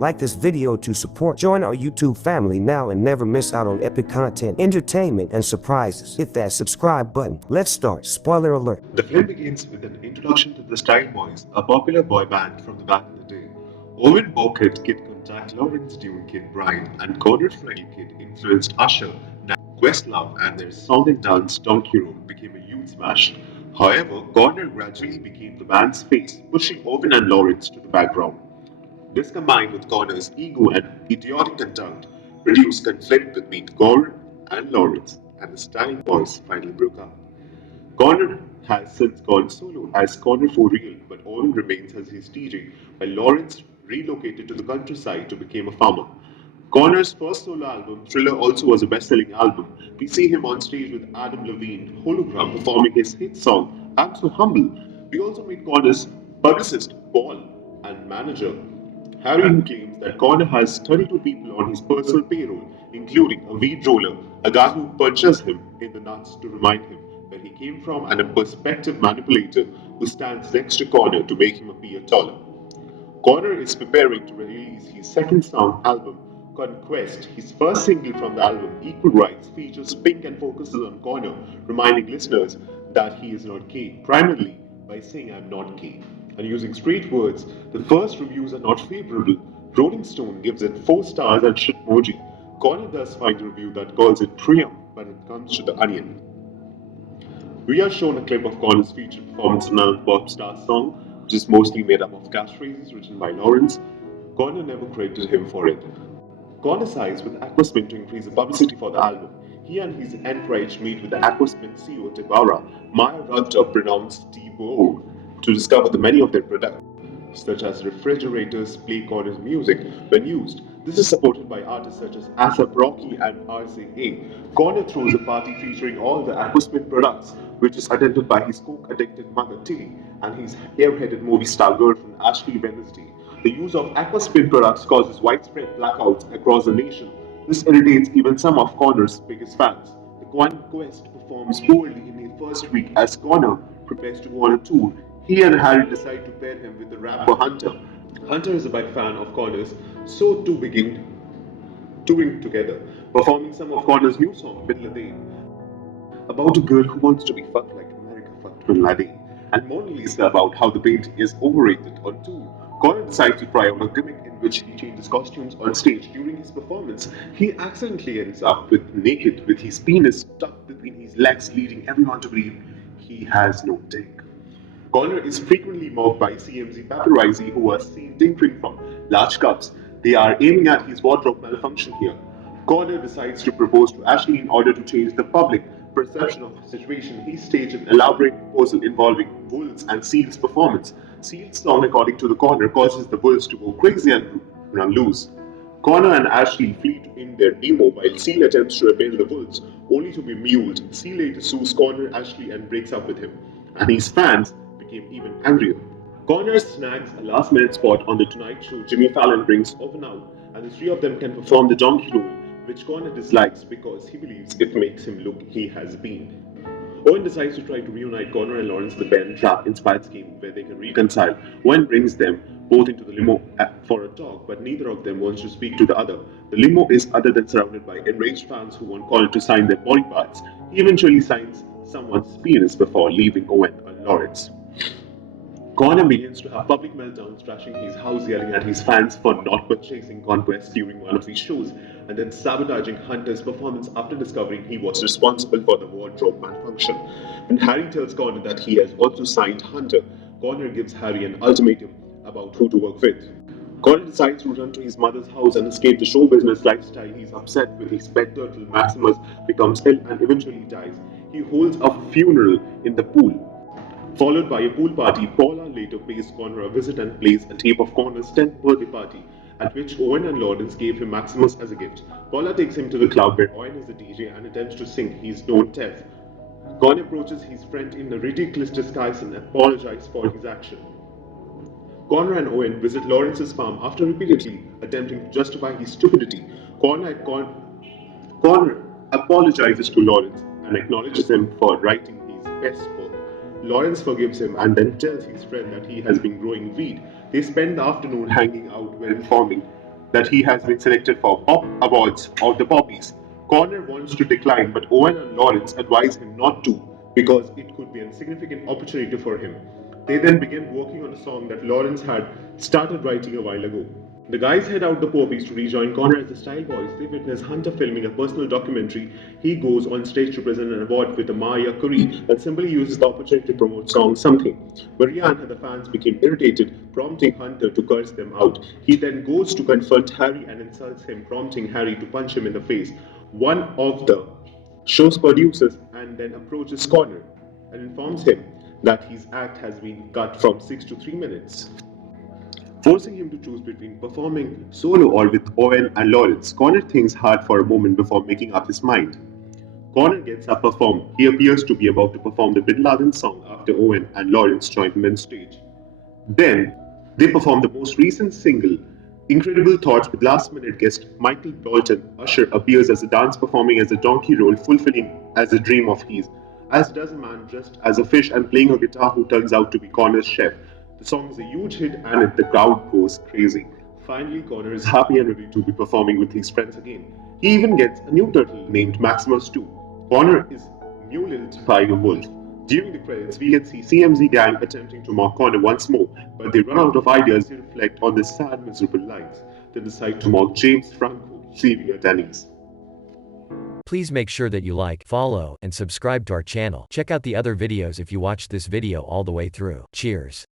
Like this video to support. Join our YouTube family now and never miss out on epic content, entertainment, and surprises. Hit that subscribe button. Let's start. Spoiler alert. The film begins with an introduction to the Style Boys, a popular boy band from the back in the day. Owen Burkett, Kid Contact, Lawrence Dune, Kid Brian, and Connor Frey Kid influenced Usher, Questlove, and their song and dance Donkey Roll became a huge smash. However, Connor gradually became the band's face, pushing Owen and Lawrence to the background. This combined with Connor's ego and idiotic conduct produced conflict between Connor and Lawrence, and the Style Boys finally broke up. Connor has since gone solo as Connor for real, but Owen remains as his DJ, while Lawrence relocated to the countryside to become a farmer. Connor's first solo album, Thriller, also was a best-selling album. We see him on stage with Adam Levine, Hologram, performing his hit song, I'm So Humble. We also meet Connor's publicist, Paul, and manager, Harry, who claims that Connor has 32 people on his personal payroll, including a weed roller, a guy who punches him in the nuts to remind him where he came from, and a perspective manipulator who stands next to Connor to make him appear taller. Connor is preparing to release his second song album, Conquest. His first single from the album, Equal Rights, features Pink and focuses on Connor, reminding listeners that he is not gay, primarily by saying I'm not gay. And using straight words, the first reviews are not favorable. Rolling Stone gives it 4 stars and shitmoji. Connor does find a review that calls it triumph when it comes to The Onion. We are shown a clip of Connor's featured performance on another pop star song, which is mostly made up of catchphrases written by Lawrence. Connor never credited him for it. Connor sides with Aquaspin to increase the publicity for the album. He and his entourage meet with the Aquaspin CEO Tibara, Maya Rudder, pronounced T-Bo, to discover the many of their products, such as refrigerators, play Connor's music when used. This is supported by artists such as ASAP Rocky and RZA. Connor throws a party featuring all the Aquaspin products, which is attended by his coke-addicted mother Tilly and his airheaded movie star girlfriend Ashley Wednesday. The use of Aquaspin products causes widespread blackouts across the nation. This irritates even some of Connor's biggest fans. The Conquest performs poorly in his first week as Connor prepares to go on a tour. He and Harry decide to pair him with the rapper Hunter. Hunter is a big fan of Connor's, so two begin touring together, performing some of Connor's new song, Bin Laden, about a girl who wants to be fucked like America fucked Bin Laden, and Mona Lisa about how the painting is overrated on tour. Connor decides to try out a gimmick in which he changes costumes on stage. During his performance, he accidentally ends up naked with his penis stuck between his legs, leading everyone to believe he has no dick. Connor is frequently mocked by CMZ paparazzi who are seen tinkering from large cups. They are aiming at his wardrobe malfunction here. Connor decides to propose to Ashley in order to change the public perception of the situation. He staged an elaborate proposal involving Bulls and Seal's performance. Seal's song, according to the Connor, causes the Bulls to go crazy and run loose. Connor and Ashley flee in their limo while Seal attempts to repel the Bulls, only to be muled. Seal later sues Connor, Ashley, and breaks up with him, and his fans became even angrier. Connor snags a last-minute spot on The Tonight Show. Jimmy Fallon brings Owen out, and the three of them can perform the donkey roll, which Connor dislikes because he believes it makes him look he has been. Owen decides to try to reunite Connor and Lawrence. The Ben Trap-inspired scheme where they can reconcile. Owen brings them both into the limo for a talk, but neither of them wants to speak to the other. The limo is other than surrounded by enraged fans who want Connor to sign their body parts. He eventually signs someone's penis before leaving Owen and Lawrence. Connor begins to have public meltdowns, trashing his house, yelling at his fans for not purchasing Conquest during one of these shows, and then sabotaging Hunter's performance after discovering he was responsible for the wardrobe malfunction. When Harry tells Connor that he has also signed Hunter, Connor gives Harry an ultimatum about who to work with. Connor decides to run to his mother's house and escape the show business lifestyle. He's upset with his pet turtle Maximus, becomes ill, and eventually dies. He holds a funeral in the pool. Followed by a pool party, Paula later pays Connor a visit and plays a tape of Connor's 10th birthday party, at which Owen and Lawrence gave him Maximus as a gift. Paula takes him to the club where Owen is the DJ and attempts to sing his Don't Tef. Connor approaches his friend in a ridiculous disguise and apologizes for his action. Connor and Owen visit Lawrence's farm after repeatedly attempting to justify his stupidity. Connor apologizes to Lawrence and acknowledges him for writing his best work. Lawrence forgives him and then tells his friend that he has been growing weed. They spend the afternoon hanging out while informing that he has been selected for Pop Awards or the Poppies. Connor wants to decline, but Owen and Lawrence advise him not to because it could be a significant opportunity for him. They then begin working on a song that Lawrence had started writing a while ago. The guys head out the Poppies to rejoin Connor as the Style Boys. They witness Hunter filming a personal documentary. He goes on stage to present an award with Mariah Carey and simply uses the opportunity to promote song Something. Marianne and the fans became irritated, prompting Hunter to curse them out. He then goes to confront Harry and insults him, prompting Harry to punch him in the face. One of the show's producers and then approaches Connor and informs him that his act has been cut from 6 to 3 minutes, forcing him to choose between performing solo or with Owen and Lawrence. Connor thinks hard for a moment before making up his mind. Connor gets up perform. He appears to be about to perform the Bin Laden song after Owen and Lawrence join him on stage. Then, they perform the most recent single, Incredible Thoughts, with last-minute guest Michael Bolton. Usher appears as a dance performing as a donkey role, fulfilling as a dream of his, as does a man dressed as a fish and playing a guitar who turns out to be Connor's chef. The song is a huge hit and the crowd goes crazy. Finally, Connor is happy and ready to be performing with his friends again. He even gets a new turtle named Maximus too. Connor is muled by a wolf. During the credits, we can see CMZ gang attempting to mock Connor once more, but they run out of ideas to reflect on the sad, miserable lives. They decide to mock James Franco, leaving at Denny's. Please make sure that you like, follow, and subscribe to our channel. Check out the other videos if you watched this video all the way through. Cheers.